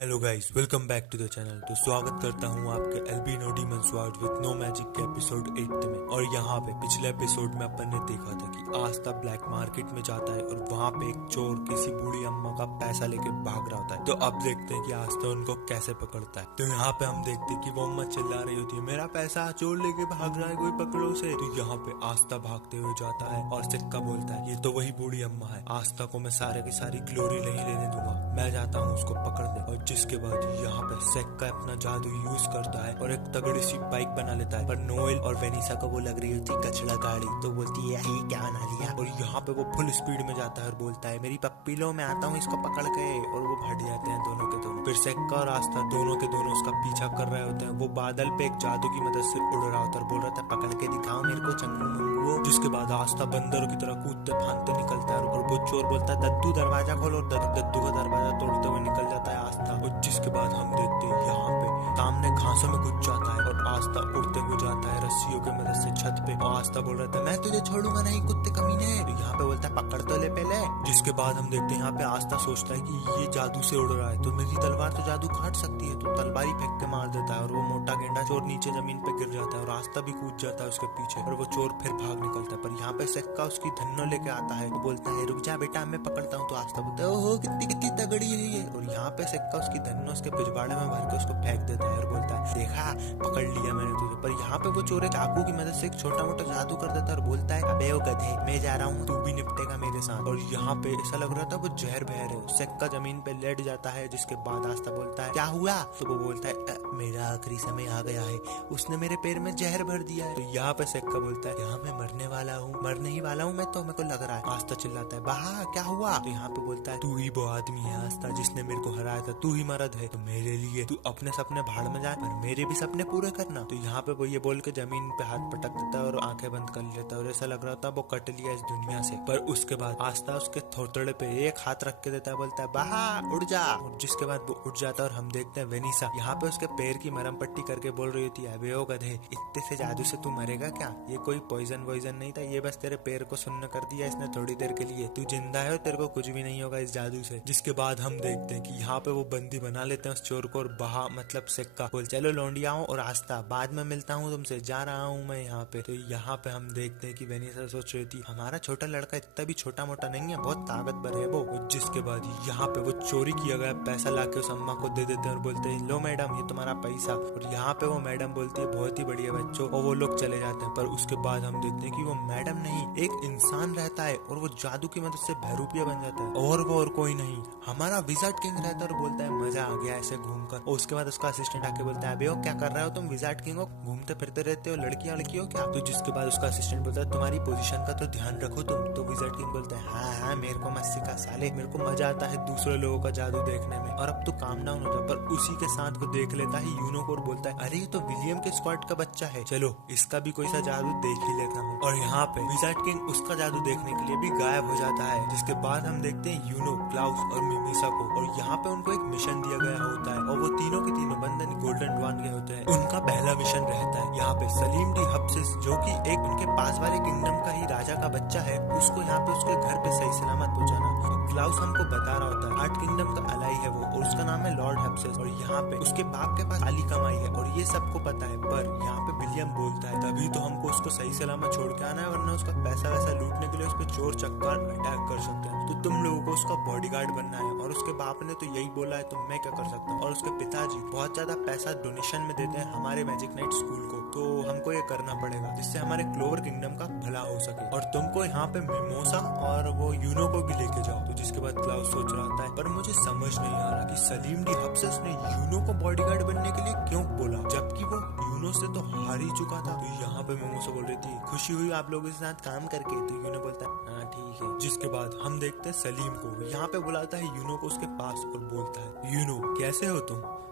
Hello guys, welcome back to the channel. तो स्वागत करता हूँ आपके albino demon sword with no magic के एपिसोड 8 में। और यहाँ पे पिछले एपिसोड में अपन ने देखा था कि आस्था ब्लैक मार्केट में जाता है और वहाँ पे एक चोर किसी बूढ़ी अम्मा का पैसा लेके भाग रहा होता है। तो अब देखते हैं कि आस्था उनको कैसे पकड़ता है। तो यहाँ पे हम देखते हैं कि वो अम्मा चिल्ला रही होती है, मेरा पैसा चोर लेके भाग रहा है, कोई पकड़ो उसे। तो यहाँ पे आस्था भागते हुए जाता है और सिक्का बोलता है, ये तो वही बूढ़ी अम्मा है, आस्था को मैं सारे की सारी ग्लोरी नहीं लेने दूंगा, मैं जाता हूँ उसको पकड़ने। और जिसके बाद यहाँ पे सेक्का अपना जादू यूज करता है और एक तगड़ी सी बाइक बना लेता है। पर नोएल और वेनिसा को वो लग रही होती है कचड़ा गाड़ी, तो बोलती है ये क्या बना लिया। और यहाँ पे वो फुल स्पीड में जाता है और बोलता है, मेरी पप्पी लो, मैं आता हूँ इसको पकड़ के। और वो हट जाते हैं दोनों के दोनों। फिर सेक्का और आस्था दोनों के दोनों उसका पीछा कर रहे होते हैं। वो बादल पे एक जादू की मदद से उड़ रहा होता है और बोल रहा था, पकड़ के दिखाओ मेरे को चंगू मंगू। जिसके बाद आस्था बंदरों की तरह कूदते फांदते निकलता है और वो चोर बोलता है, दद्दू दरवाजा खोलो। दद्दू का दरवाजा तोड़ते हुए निकल जाता है आस्था। और जिसके बाद हम देखते हैं यहाँ पे सामने घासों में घुस जाता है और आस्था उड़ते हुए जाता है रस्सियों की मदद से छत पे। और आस्था बोल रहा था, मैं तुझे छोड़ूंगा नहीं कुत्ते कमीने। तो यहाँ पे बोलता है, पकड़ तो ले पहले। जिसके बाद हम देखते हैं यहाँ पे आस्था सोचता है कि ये जादू से उड़ रहा है तो मेरी तलवार तो जादू काट सकती है। तो तलवार ही फेंक के मार देता है और वो मोटा गेंडा चोर नीचे जमीन पे गिर जाता है और आस्था भी कूद जाता है उसके पीछे। और वो चोर फिर भाग निकलता है। पर यहाँ पे सेक्का उसकी धन्नो लेके आता है। वो बोलता है, रुक जा बेटा, मैं पकड़ता हूँ। तो आस्था बोलता है, ओहो कितनी कितनी तगड़ी है ये। और यहाँ पे सेक्का उसकी धन्नो उसके पिछवाड़े में भर के उसको फेंक देता है और बोलता है, देखा पकड़ लिया मैंने तुझे। पर यहाँ पे वो चोर एक चाकू की मदद से एक छोटा मोटा जादू कर देता है और बोलता है, अबे ओ गधे, मैं जा रहा हूँ, तू भी निपटेगा मेरे साथ। और यहाँ पे ऐसा लग रहा था वो जहर बह रहे। सेक्का जमीन पे लेट जाता है। जिसके बाद आस्था बोलता है, क्या हुआ। तो वो बोलता है, मेरा आखिरी समय आ गया है, उसने मेरे पैर में जहर भर दिया है। तो यहाँ पे सेक्का बोलता है, यहाँ मैं मरने वाला हूँ, मरने ही वाला हूँ मैं तो, मेरे को लग रहा है। आस्था चिल्लाता है, बाहा क्या हुआ। तो यहाँ पे बोलता है, तू ही वो आदमी है आस्था जिसने मेरे को हराया था, तू ही मर्द है। तो मेरे लिए तू अपने सपने भाड़ में जाए पर मेरे भी सपने पूरे करना। तो यहाँ पे वो ये बोल के जमीन पे हाथ पटक देता है और आंखें बंद कर लेता है। और ऐसा लग रहा था वो कट लिया इस दुनिया से। पर उसके बाद आस्था उसके थोतड़े पे एक हाथ रख के देता है, बोलता है, बाहा उड़ जा। और जिसके बाद वो उठ जाता है और हम देखते हैं वेनिसा यहाँ पे उसके पैर की मरम पट्टी करके बोल रही होती है, अबे ओ गधे, इतने से जादू से तू मरेगा क्या, ये कोई पॉइजन वॉइजन नहीं था, ये बस तेरे पैर को सुन्न कर दिया इसने थोड़ी देर के लिए, तू जिंदा है और तेरे को कुछ भी नहीं होगा इस जादू से। जिसके बाद हम देखते हैं कि यहाँ पे वो बंदी बना लेते हैं उस चोर को। और बहा मतलब सेक्का बोल, चलो लौंडियाओं और आस्था बाद में मिलता हूँ तुमसे, जा रहा हूँ मैं यहाँ पे। तो यहाँ पे हम देखते हैं कि वेनिसा सोच रही थी, हमारा छोटा लड़का इतना भी छोटा मोटा नहीं है, बहुत ताकतवर है वो। जिसके बाद यहाँ पे वो चोरी किया गया पैसा लाके उस अम्मा को दे देते हैं और बोलते हैं, लो मैडम ये तुम्हारा पैसा। और यहाँ पे वो मैडम बोलती है, बहुत ही बढ़िया बच्चों, और वो लोग चले जाते हैं। पर उसके बाद हम देखते हैं कि वो मैडम नहीं, एक इंसान रहता है और वो जादू की मदद से बहरूपिया बन जाता है। और वो और कोई नहीं, हमारा विजार्ड किंग रहता है और बोलता है, मजा आ गया ऐसे घूमकर। और उसके बाद उसका असिस्टेंट आके बोलता है, अबे क्या कर रहे हो तुम, विजार्ड किंग हो, घूमते फिरते रहते हो, लड़कियां लड़की हो क्या। तो जिसके बाद उसका असिस्टेंट बोलता है, तुम्हारी पोजीशन का तो ध्यान रखो तुम। तो विजार्ड किंग बोलता है, हाँ हाँ मेरे को मत सिखा साले, मेरे को मजा आता है दूसरे लोगों का जादू देखने में, और अब तो काम डाउन हो जा। पर उसी के साथ को देख लेता है यूनो को और बोलता है, अरे ये तो विलियम के स्क्वाड का बच्चा है, चलो इसका भी कोई सा जादू देख ही लेता हूँ। और यहाँ पे विजार्ड किंग उसका जादू देखने के लिए भी गायब हो जाता है। जिसके बाद हम देखते हैं यूनो, क्लाउस और मिमिसा को। और यहाँ पे उनको एक मिशन दिया गया होता है और वो तीनों के तीनों बंदन गोल्डन ड्वान के होते हैं। उनका पहला मिशन रहता है यहाँ पे सलीम डी हब्सिस, जो कि एक उनके पास वाले किंगडम का ही राजा का बच्चा है, उसको यहाँ पे उसके घर पे सही सलामत पहुंचाना। क्लाउस हमको बता रहा होता है 8 किंगडम का अलाई है वो, और उसका नाम है लॉर्ड हब्सिस। और यहाँ पे उसके बाप के पास खाली कमाई है और ये सबको पता है। पर यहाँ पे विलियम बोलता है, तभी तो हमको उसको सही सलामत छोड़ के आना है, वरना उसका पैसा वैसा लूटने के लिए उस पर चोर चक्कर अटैक कर सकते हैं। तो तुम लोगों को उसका बॉडीगार्ड बनना है। और उसके बाप ने तो यही बोला है, तो मैं क्या कर सकता हूँ। और उसके पिताजी बहुत ज्यादा पैसा डोनेशन में देते हैं हमारे मैजिक नाइट स्कूल को, तो हमको ये करना पड़ेगा जिससे हमारे क्लोवर किंगडम का भला हो सके। और तुमको यहाँ पे मिमोसा और वो यूनो को भी लेके जाओ। तो जिसके बाद क्लाउस सोच रहा होता है, पर मुझे समझ नहीं आ रहा कि सलीम डी हब्सिस ने यूनो को बॉडीगार्ड बनने के लिए क्यों बोला, जबकि वो यूनो से तो हार ही चुका था। तो यहाँ पे मिमोसा बोल रही थी, खुशी हुई आप लोगों के साथ काम करके। तो यूनो बोलता है, हाँ ठीक है। जिसके बाद हम देखते हैं सलीम को, यहाँ पे बुलाता है यूनो को उसके पास और बोलता है, यूनो कैसे हो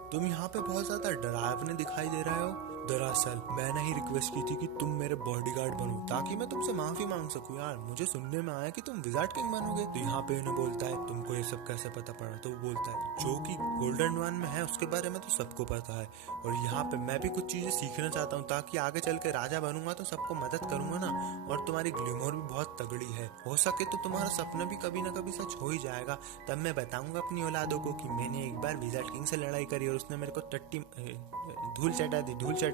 तुम यहाँ पे बहुत ज्यादा डरावने दिखाई दे रहे हो। दरअसल मैंने ही रिक्वेस्ट की थी कि तुम मेरे बॉडीगार्ड बनो ताकि मैं तुमसे माफी मांग सकूं। यार मुझे सुनने में आया कि तुम विजार्ड किंग बनोगे। तो यहाँ पे उन्हें बोलता है तुमको ये सब कैसे पता पड़ा? तो वो बोलता है जो कि गोल्डन वन में है उसके बारे में तो सबको पता है, और यहाँ पे मैं भी कुछ चीजें सीखना चाहता हूँ ताकि आगे चल के राजा बनूंगा तो सबको मदद करूंगा ना। और तुम्हारी ग्लैमर भी बहुत तगड़ी है, हो सके तो तुम्हारा सपना भी कभी ना कभी सच हो ही जाएगा। तब मैं बताऊंगा अपनी औलादों को कि मैंने एक बार विजार्ड किंग से लड़ाई करी और उसने मेरे को धूल चटा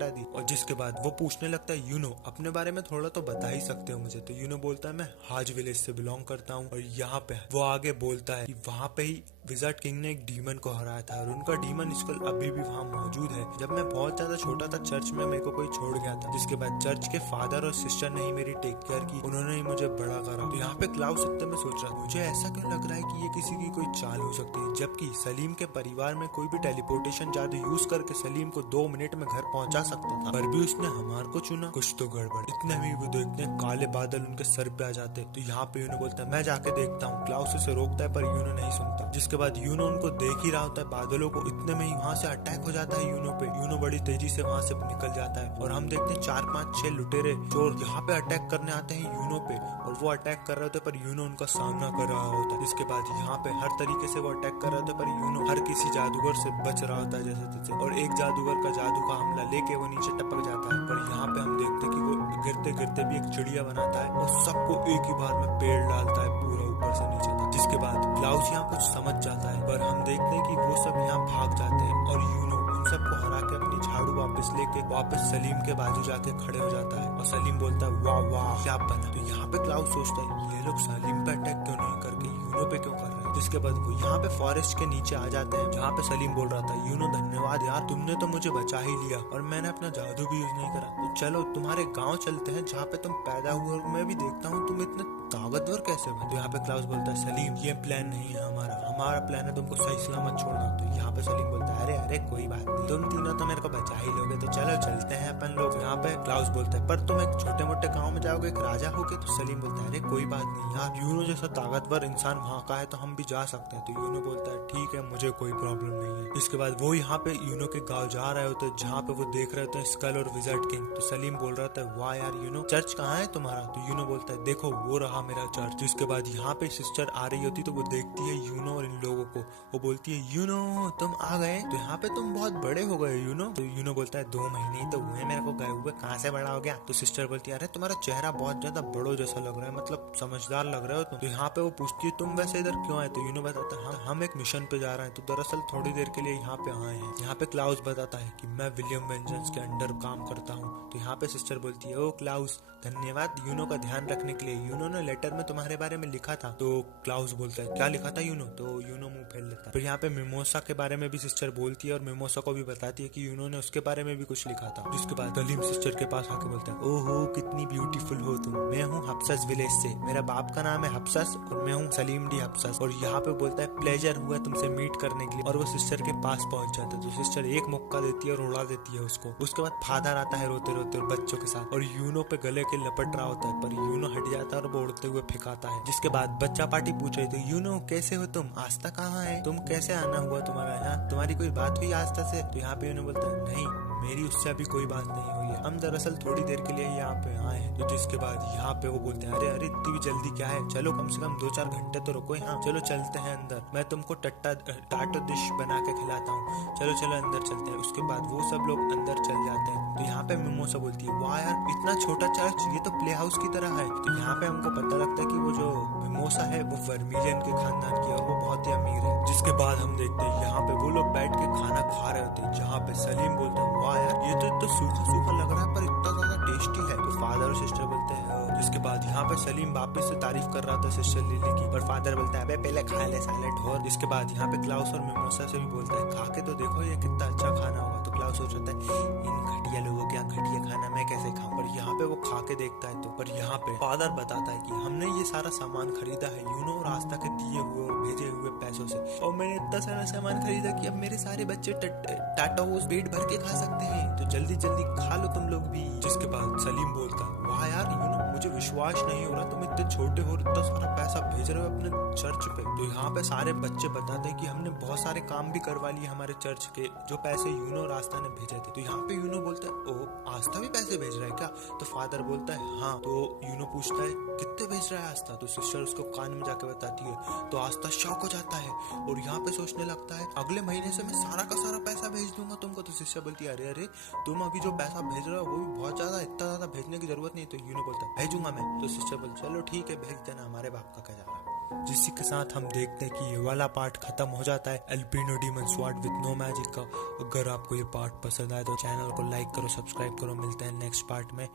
दी। और जिसके बाद वो पूछने लगता है यूनो अपने बारे में थोड़ा तो बता ही सकते हो मुझे? तो यूनो बोलता है मैं हाज विलेज से बिलोंग करता हूँ। और यहाँ पे वो आगे बोलता है कि वहाँ पे ही विजार्ड किंग ने एक डीमन को हराया था और उनका डीमन स्कल अभी भी वहाँ मौजूद है। जब मैं बहुत ज्यादा छोटा था चर्च में मेरे को कोई छोड़ गया था, जिसके बाद चर्च के फादर और सिस्टर ने ही मेरी टेक केयर की, उन्होंने ही मुझे बड़ा करा। तो यहाँ पे क्लाउस इतने में सोच रहा मुझे ऐसा क्यों लग रहा है कि ये किसी की कोई चाल हो सकती है, जबकि सलीम के परिवार में कोई भी टेलीपोर्टेशन जादू यूज करके सलीम को 2 मिनट में घर पहुंचा सकता था, पर भी उसने हमार को चुना। कुछ तो गड़बड़। इतने में वो देखते हैं काले बादल उनके सर पे आ जाते। तो यहाँ पे यूनो बोलता है मैं जाके देखता हूँ। क्लाउस उसे रोकता है पर यूनो नहीं सुनता। जिसके बाद यूनो उनको देख ही रहा होता है बादलों को, इतने में ही वहाँ से अटैक हो जाता है यूनो पे। यूनो बड़ी तेजी से वहाँ से निकल जाता है और हम देखते हैं 4-5-6 लुटेरे चोर यहाँ पे अटैक करने आते हैं यूनो पे, और वो अटैक कर रहे होते पर यूनो उनका सामना कर रहा होता है। जिसके बाद यहाँ पे हर तरीके से वो अटैक कर रहे होते पर यूनो हर किसी जादूगर से बच रहा होता है जैसे तैसे, और एक जादूगर का जादू का हमला लेके वो नीचे टपक जाता है। पर यहाँ पे हम देखते हैं कि वो गिरते गिरते भी एक चिड़िया बनाता है और सबको एक ही बार में पेड़ डालता है पूरा ऊपर से नीचे तक। जिसके बाद क्लाउस यहाँ कुछ समझ जाता है, पर हम देखते हैं कि वो सब यहाँ भाग जाते हैं और यूनो उन सबको हरा के अपनी झाड़ू वापस लेके वापस सलीम के बाजू जाके खड़े हो जाता है। और सलीम बोलता है वाह वाह क्या बना। तो यहाँ पे क्लाउस सोचता है ये लोग सलीम पे अटैक क्यों नहीं करके यूनो पे क्यों कर रहे हैं। जिसके बाद वो यहाँ पे फॉरेस्ट के नीचे आ जाते हैं जहाँ पे सलीम बोल रहा था यूनो धन्यवाद यार, तुमने तो मुझे बचा ही लिया और मैंने अपना जादू भी यूज नहीं करा। तो चलो तुम्हारे गाँव चलते हैं जहाँ पे तुम पैदा हुए, और मैं भी देखता हूँ तुम इतने ताकतवर कैसे बने। तो यहाँ पे क्लाउस बोलता है सलीम ये प्लान नहीं है हमारा प्लान है तुमको सही सलामत छोड़ना। तो यहाँ पे सलीम बोलता है अरे कोई बात नहीं, तुम तीनों तो मेरे को बचा ही लोगे, तो चलो चलते हैं अपन लोग। यहाँ पे क्लाउस बोलता है पर तुम एक छोटे मोटे गाँव में जाओगे एक राजा होगे। तो सलीम बोलता है अरे कोई बात नहीं यार, यूनो जैसा ताकतवर इंसान वहाँ का है तो हम भी जा सकते हैं। तो यूनो बोलता है ठीक है मुझे कोई प्रॉब्लम नहीं है। इसके बाद वो यहाँ पे यूनो के गाँव जा रहे होते हैं जहाँ पे वो देख रहे होते हैं स्कल और विजार्ड किंग। तो सलीम बोल रहा था वाह यार यूनो चर्च कहाँ है तुम्हारा। तो यूनो बोलता है देखो वो रहा मेरा चर्च। जिसके बाद यहाँ पे सिस्टर आ रही होती तो वो देखती है यूनो और इन लोगों को, वो बोलती है यूनो तुम आ गए, तो यहाँ पे तुम बहुत बड़े हो गए यूनो। तो यूनो बोलता है 2 महीने ही तो हुए मेरे को गए हुए, कहाँ से बड़ा हो गया। तो सिस्टर बोलती है अरे तुम्हारा चेहरा बहुत ज्यादा बड़ो जैसा लग रहा है, मतलब समझदार लग रहे हो तुम। तो यहाँ पे वो पूछती है तुम वैसे इधर क्यों आए। तो यूनो बताता है हाँ हम एक मिशन पे जा रहे हैं, तो दरअसल थोड़ी देर के लिए यहाँ पे आए हैं। यहाँ पे क्लाउस बताता है कि मैं विलियम वेंजेंस के अंडर काम करता हूँ। तो यहाँ पे सिस्टर बोलती है ओ क्लाउस धन्यवाद यूनो का ध्यान रखने के लिए, यूनो ने लेटर में तुम्हारे बारे में लिखा था। तो क्लाउस बोलता है क्या लिखा था यूनो। तो यूनो मुंह फेर लेता है। फिर यहाँ पे मिमोसा के बारे में भी सिस्टर बोलती है और मिमोसा को भी बताती है कि यूनो ने उसके बारे में भी कुछ लिखा था। जिसके बाद सलीम सिस्टर के पास आके बोलता है ओहो कितनी ब्यूटीफुल हो तुम, मैं हूँ हफ्सस विलेज से, मेरा बाप का नाम है हफ्सस और मैं हूँ सलीम डी हफ्सस। और यहाँ पे बोलता है प्लेजर हुआ तुमसे मीट करने के लिए, और वो सिस्टर के पास पहुंच जाता है। तो सिस्टर एक मुक्का देती है और उड़ा देती है उसको। उसके बाद फादर आता है रोते रोते और बच्चों के साथ, और यूनो पे गले के लपट रहा होता है पर यूनो हट जाता है और वो उड़ते हुए फेंकाता है। जिसके बाद बच्चा पार्टी पूछ रही थी यूनो कैसे हो तुम, आस्था कहाँ है, तुम कैसे आना हुआ तुम्हारा यहाँ, तुम्हारी कोई बात हुई आस्था से। तो यहाँ पे यूनो बोलता है नहीं मेरी उससे अभी कोई बात नहीं हुई है, हम दरअसल थोड़ी देर के लिए यहाँ पे आए हैं। तो जिसके बाद यहाँ पे वो बोलते हैं अरे इतनी भी जल्दी क्या है, चलो कम से कम 2-4 घंटे तो रुको यहाँ, चलो चलते हैं अंदर, मैं तुमको टाटो डिश बना के खिलाता हूँ, चलो अंदर चलते हैं। उसके बाद वो सब लोग अंदर चल जाते हैं। तो यहाँ पे मिमोसा बोलती है वाह यार इतना छोटा चर्च, ये तो प्ले हाउस की तरह है। तो यहाँ पे हमको पता लगता है कि वो जो मिमोसा है वो वर्मिलियन के खानदान की है और वो बहुत ही अमीर है। जिसके बाद हम देखते हैं यहाँ पे वो लोग बैठ के खाना खा रहे होते हैं, जहाँ पे सलीम बोलते हैं वाह यार ये तो सूखा सूखा लग रहा है पर इतना ज्यादा टेस्टी है। तो फादर और सिस्टर बोलते हैं जिसके बाद यहाँ पे सलीम वापस से तारीफ कर रहा था सिस्टर लिली की, पर फादर बोलता है अबे पहले खा ले साले ढोर। जिसके बाद यहाँ पे क्लाउस और मिमोसा से भी बोलता है खा के तो देखो ये कितना अच्छा खाना होगा। तो क्लाउस सोचता है इन घटिया लोगों के यहाँ घटिया खाना मैं कैसे खाऊं, पर यहाँ पे वो खा के देखता है। तो पर यहाँ पे फादर बताता है कि हमने ये सारा सामान खरीदा है यूनो और आस्था के दिए हुए और भेजे हुए पैसों से, और मैंने इतना सारा सामान खरीदा कि अब मेरे सारे बच्चे टाटा हाउस पेट भर के खा सकते हैं, तो जल्दी जल्दी खा लो तुम लोग भी। जिसके बाद सलीम बोलता वाह यार यूनो मुझे विश्वास नहीं हो रहा तुम इतने छोटे हो इतना सारा पैसा भेज रहे हो अपने चर्च पे। तो यहाँ पे सारे बच्चे बताते हैं कि हमने बहुत सारे काम भी करवा लिए हमारे चर्च के, जो पैसे यूनो और आस्था ने भेजे थे। तो यहाँ पे यूनो बोलता है ओ आस्था भी पैसे भेज रहा है क्या? तो फादर बोलता है हाँ। तो यूनो पूछता है कितने भेज रहा है आस्था? तो सिस्टर उसको कान में जाके बताती है। तो आस्था शॉक हो जाता है और यहाँ पे सोचने लगता है अगले महीने से मैं सारा का सारा पैसा भेज दूंगा तुमको। तो सिस्टर बोलती है अरे अरे तुम अभी जो पैसा भेज रहे हो वो भी बहुत ज्यादा, इतना ज्यादा भेजने की जरूरत नहीं। तो यूनो बोलता है भेजूंगा मैं। तो सिस्टर बोलती चलो ठीक है भेज देना, हमारे बाप का क्या जा रहा है। जिसी के साथ हम देखते हैं कि ये वाला पार्ट खत्म हो जाता है albino demon sword with no magic का। अगर आपको ये पार्ट पसंद आए तो चैनल को लाइक करो, सब्सक्राइब करो। मिलते हैं नेक्स्ट पार्ट में।